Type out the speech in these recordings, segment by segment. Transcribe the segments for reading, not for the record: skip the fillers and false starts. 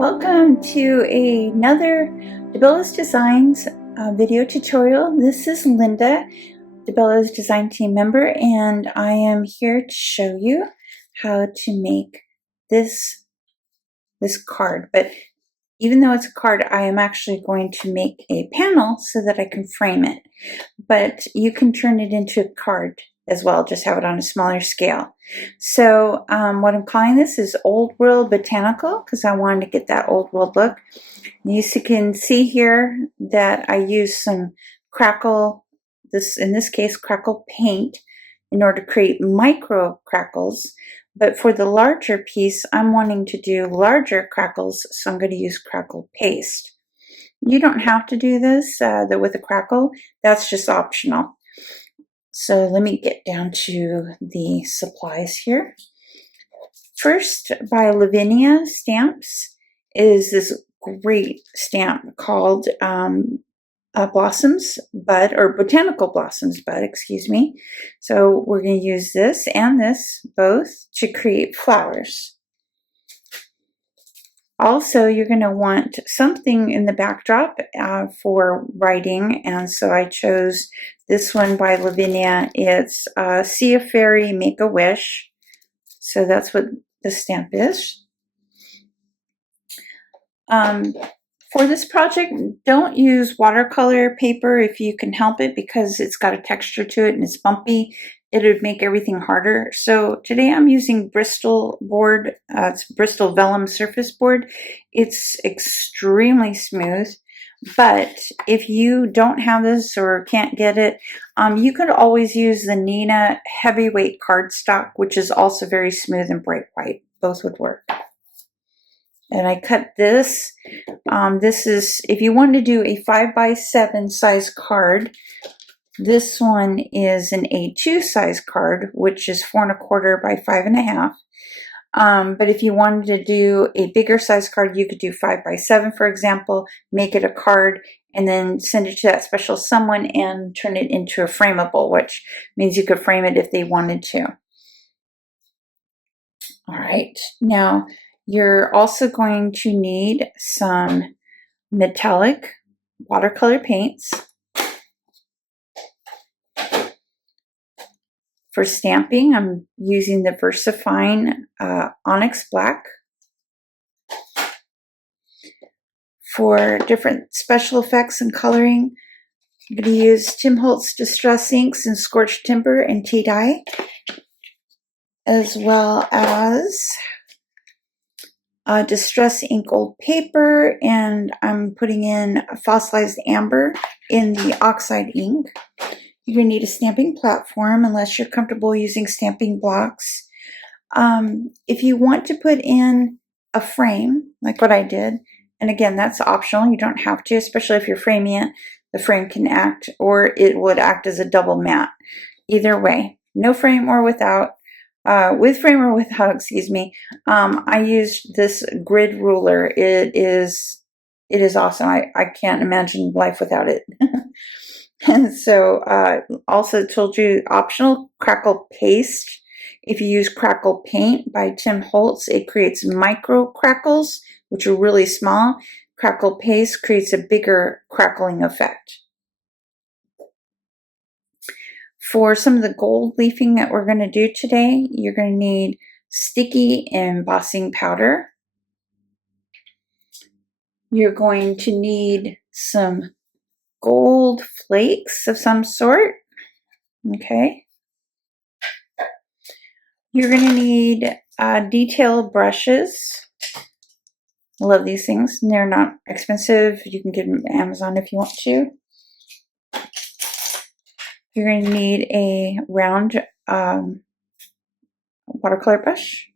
Welcome to another DeBello's Designs video tutorial. This is Linda, DeBello's design team member, and I am here to show you how to make this card. But even though it's a card, I am actually going to make a panel so that I can frame it. But you can turn it into a card as well, just have it on a smaller scale. So what I'm calling this is Old World Botanical, because I wanted to get that old world look. You can see here that I use some Crackle, in this case Crackle Paint, in order to create micro crackles. But for the larger piece, I'm wanting to do larger crackles, so I'm going to use Crackle Paste. You don't have to do this with a crackle, that's just optional. So let me get down to the supplies here. First, by Lavinia Stamps is this great stamp called Blossoms Bud, or Botanical Blossoms Bud, excuse me. So we're going to use this and this both to create flowers. Also, you're going to want something in the backdrop for writing, and so I chose this one by Lavinia. It's See a Fairy, Make a Wish. So that's what the stamp is. For this project, don't use watercolor paper if you can help it, because it's got a texture to it and it's bumpy. It would make everything harder. So today I'm using Bristol board. It's Bristol Vellum surface board. It's extremely smooth, but if you don't have this or can't get it, you could always use the Nina heavyweight cardstock, which is also very smooth and bright white. Both would work. And I cut this. This is, if you want to do a 5x7 size card, this one is an A2 size card, which is 4 1/4 by 5 1/2. But if you wanted to do a bigger size card, you could do 5x7, for example, make it a card, and then send it to that special someone and turn it into a frameable, which means you could frame it if they wanted to. All right, now you're also going to need some metallic watercolor paints. For stamping, I'm using the VersaFine Onyx Black. For different special effects and coloring, I'm going to use Tim Holtz Distress Inks in Scorched Timber and Tea Dye, as well as Distress Ink Old Paper, and I'm putting in Fossilized Amber in the Oxide ink. You're going to need a stamping platform unless you're comfortable using stamping blocks. If you want to put in a frame, like what I did, and again, that's optional. You don't have to, especially if you're framing it. The frame can act, or it would act as a double mat. Either way, no frame or without. With frame or without, excuse me. I used this grid ruler. It is awesome. I can't imagine life without it. And so also told you optional Crackle Paste. If you use Crackle Paint by Tim Holtz, it creates micro crackles, which are really small. Crackle Paste creates a bigger crackling effect. For some of the gold leafing that we're going to do today, you're going to need sticky embossing powder. You're going to need some gold flakes of some sort. Okay. You're going to need detail brushes. I love these things. They're not expensive. You can get them on Amazon if you want to. You're going to need a round watercolor brush.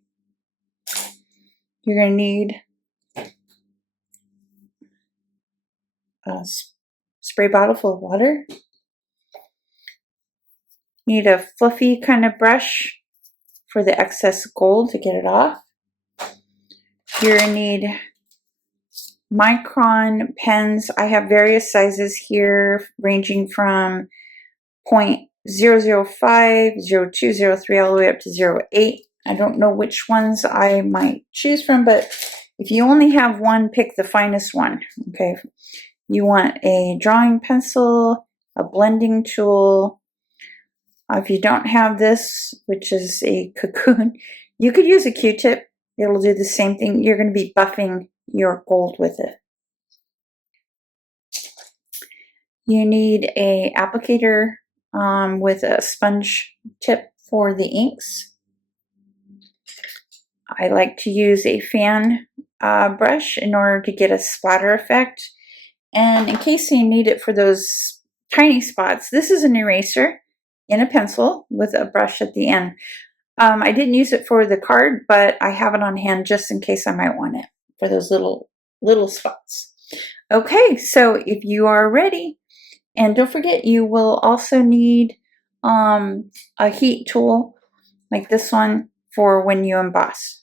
You're going to need a spray bottle full of water. You need a fluffy kind of brush for the excess gold to get it off. You're going to need Micron pens. I have various sizes here, ranging from 0.005, 0.2, 0.3, all the way up to 0.8. I don't know which ones I might choose from, but If you only have one, pick the finest one, okay? You want a drawing pencil, a blending tool. If you don't have this, which is a cocoon, you could use a Q-tip. It'll do the same thing. You're going to be buffing your gold with it. You need a applicator with a sponge tip for the inks. I like to use a fan brush in order to get a splatter effect. And in case you need it for those tiny spots, this is an eraser in a pencil with a brush at the end. I didn't use it for the card, but I have it on hand just in case I might want it for those little spots. Okay, so if you are ready, and don't forget you will also need a heat tool like this one for when you emboss.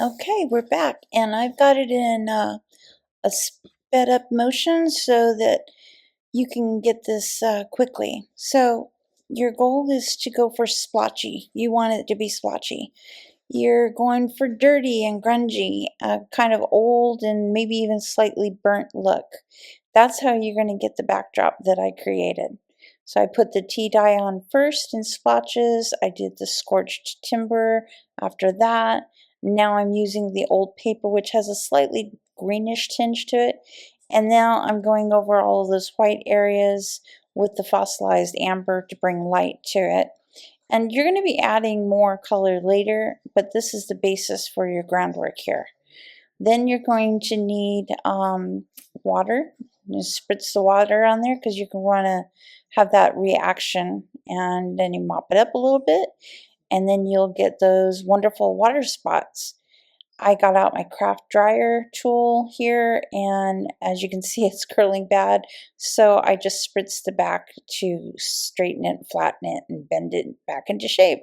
Okay, we're back, and I've got it in a sped up motion so that you can get this quickly. So your goal is to go for splotchy. You want it to be splotchy. You're going for dirty and grungy, kind of old and maybe even slightly burnt look. That's how you're going to get the backdrop that I created. So I put the tea dye on first in splotches. I did the scorched timber after that. Now I'm using the old paper, which has a slightly greenish tinge to it. And now I'm going over all of those white areas with the fossilized amber to bring light to it. And you're going to be adding more color later, but this is the basis for your groundwork here. Then you're going to need water. Just spritz the water on there because you can want to have that reaction, and then you mop it up a little bit, and then you'll get those wonderful water spots. I got out my craft dryer tool here, and as you can see, it's curling bad, so I just spritzed the back to straighten it, flatten it, and bend it back into shape.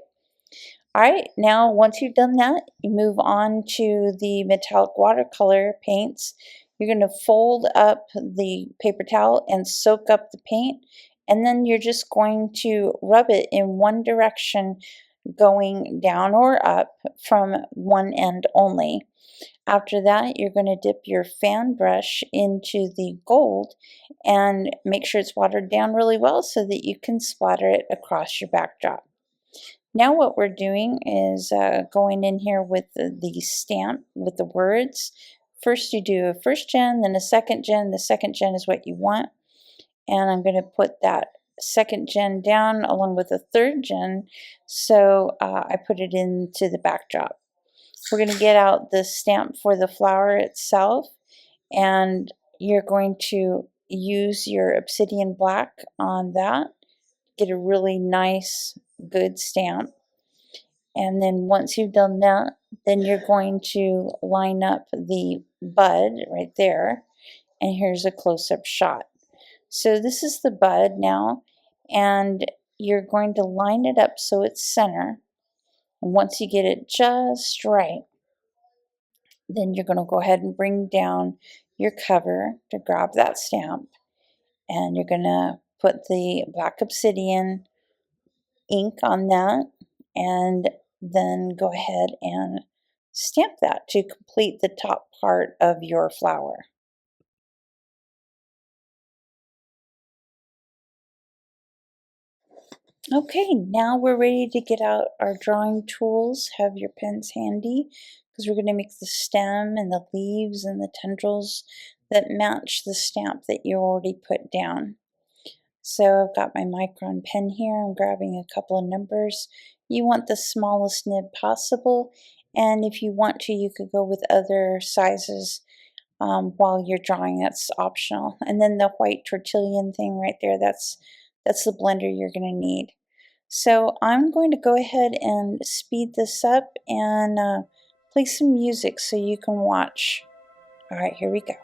Alright, now once you've done that, you move on to the metallic watercolor paints. You're going to fold up the paper towel and soak up the paint, and then you're just going to rub it in one direction, going down or up from one end only. After that, you're going to dip your fan brush into the gold and make sure it's watered down really well so that you can splatter it across your backdrop. Now what we're doing is going in here with the stamp with the words. First you do a first gen, then a second gen. The second gen is what you want. And I'm going to put that second gen down along with the third gen, so I put it into the backdrop. We're going to get out the stamp for the flower itself, and you're going to use your obsidian black on that. Get a really nice, good stamp. And then once you've done that, then you're going to line up the bud right there. And here's a close-up shot. So this is the bud now, and you're going to line it up so it's center. And once you get it just right, then you're going to go ahead and bring down your cover to grab that stamp. And you're going to put the black obsidian ink on that, and then go ahead and stamp that to complete the top part of your flower. Okay, now we're ready to get out our drawing tools. Have your pens handy because we're going to make the stem and the leaves and the tendrils that match the stamp that you already put down. So I've got my Micron pen here. I'm grabbing a couple of numbers. You want the smallest nib possible, and if you want to, you could go with other sizes while you're drawing. That's optional. And then the white tortillon thing right there, that's the blender you're going to need. So I'm going to go ahead and speed this up and play some music so you can watch. All right, here we go.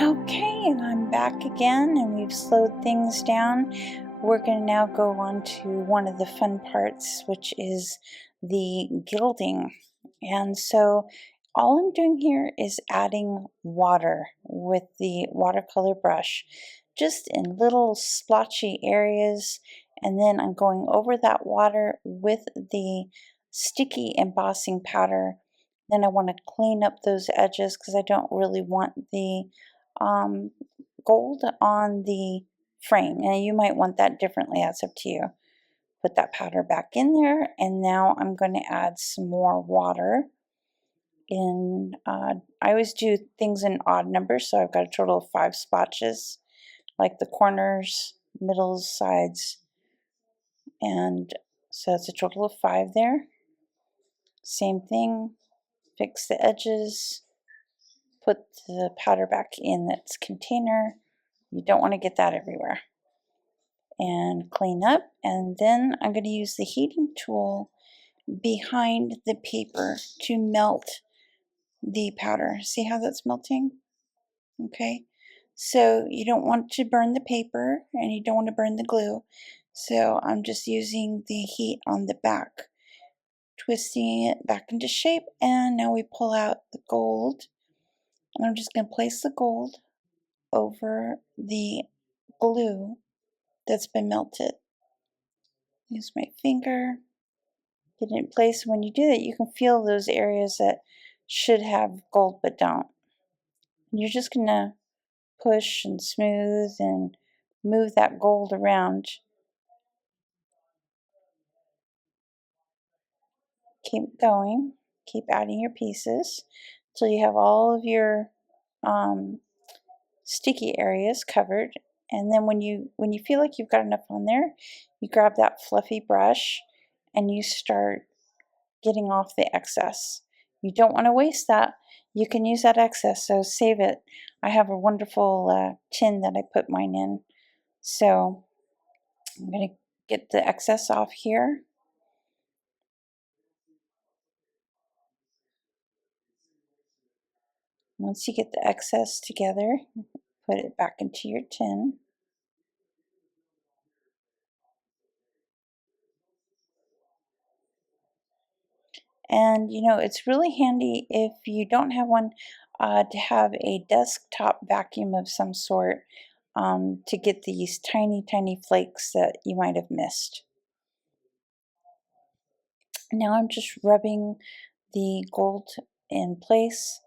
Okay, and I'm back again, and we've slowed things down. We're going to now go on to one of the fun parts, which is the gilding. And so all I'm doing here is adding water with the watercolor brush, just in little splotchy areas, and then I'm going over that water with the sticky embossing powder. Then I want to clean up those edges because I don't really want the gold on the frame. Now you might want that differently, that's up to you. Put that powder back in there, and now I'm going to add some more water in. I always do things in odd numbers, so I've got a total of 5 splotches, like the corners, middles, sides, and so that's a total of 5 there. Same thing, fix the edges, put the powder back in its container. You don't want to get that everywhere. And clean up, and then I'm going to use the heating tool behind the paper to melt the powder. See how that's melting? Okay, so you don't want to burn the paper and you don't want to burn the glue, so I'm just using the heat on the back, twisting it back into shape, and now we pull out the gold, and I'm just going to place the gold over the glue that's been melted. Use my finger, get it in place. When you do that, you can feel those areas that should have gold but don't. You're just going to push and smooth and move that gold around. Keep going. Keep adding your pieces until you have all of your sticky areas covered. And then when you feel like you've got enough on there, you grab that fluffy brush and you start getting off the excess. You don't want to waste that. You can use that excess, so save it. I have a wonderful tin that I put mine in. So I'm going to get the excess off here. Once you get the excess together, put it back into your tin. And you know, it's really handy if you don't have one to have a desktop vacuum of some sort to get these tiny, tiny flakes that you might have missed. Now I'm just rubbing the gold in place.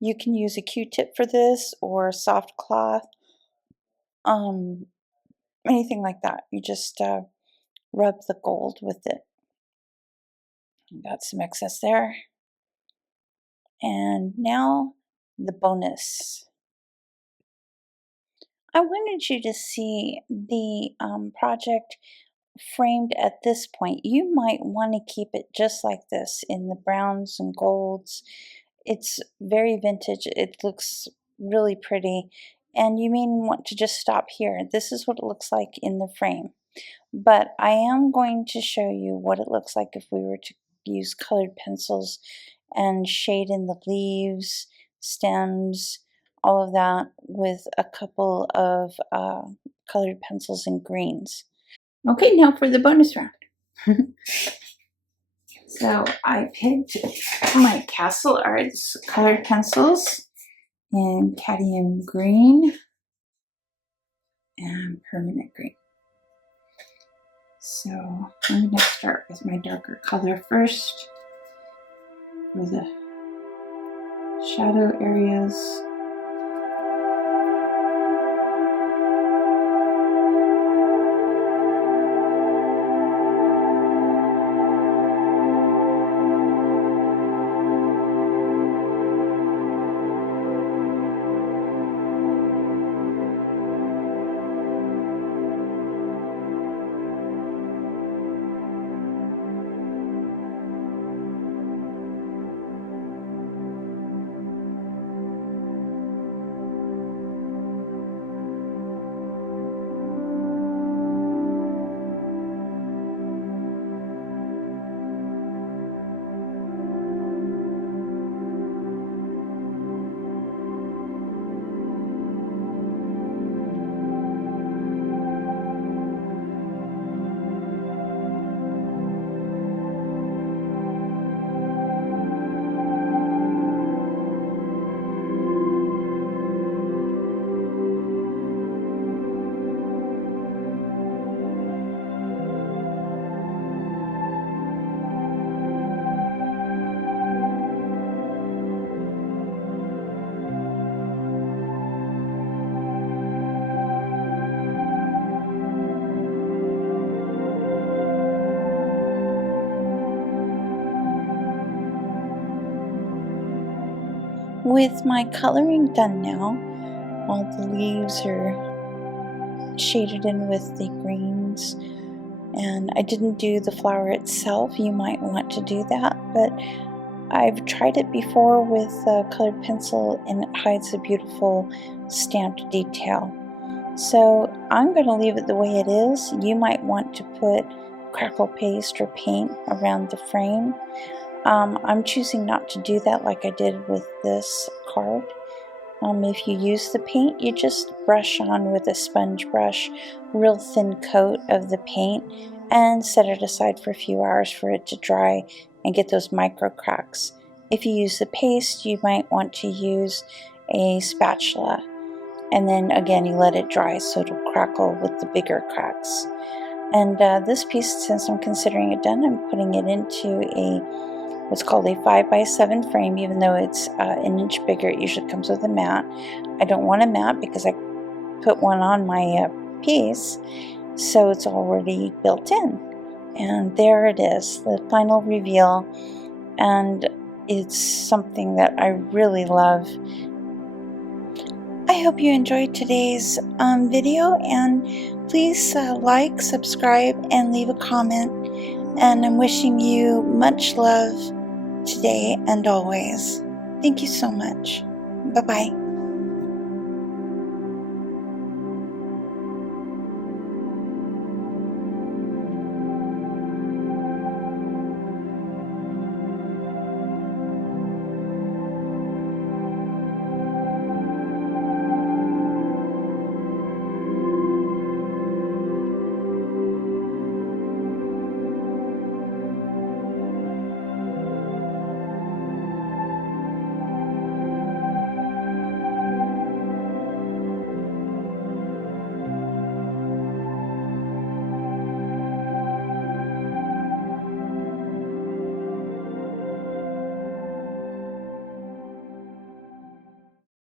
You can use a Q-tip for this or a soft cloth, anything like that. You just rub the gold with it. Got some excess there. And now the bonus. I wanted you to see the project framed at this point. You might want to keep it just like this in the browns and golds. It's very vintage. It looks really pretty. And you may want to just stop here. This is what it looks like in the frame. But I am going to show you what it looks like if we were to use colored pencils and shade in the leaves, stems, all of that with a couple of colored pencils and greens. Okay, now for the bonus round. So I picked my Castle Arts colored pencils in cadmium green and permanent green. So I'm going to start with my darker color first for the shadow areas. With my coloring done now, all the leaves are shaded in with the greens, and I didn't do the flower itself. You might want to do that, but I've tried it before with a colored pencil and it hides a beautiful stamped detail. So I'm going to leave it the way it is. You might want to put crackle paste or paint around the frame. I'm choosing not to do that like I did with this card. If you use the paint, you just brush on with a sponge brush, real thin coat of the paint, and set it aside for a few hours for it to dry and get those micro cracks. If you use the paste, you might want to use a spatula, and then again you let it dry so it'll crackle with the bigger cracks. And this piece, since I'm considering it done, I'm putting it into what's called a 5x7 frame. Even though it's an inch bigger, it usually comes with a mat. I don't want a mat because I put one on my piece, so it's already built in. And there it is, the final reveal, and it's something that I really love. I hope you enjoyed today's video, and please like, subscribe, and leave a comment. And I'm wishing you much love today and always. Thank you so much. Bye-bye.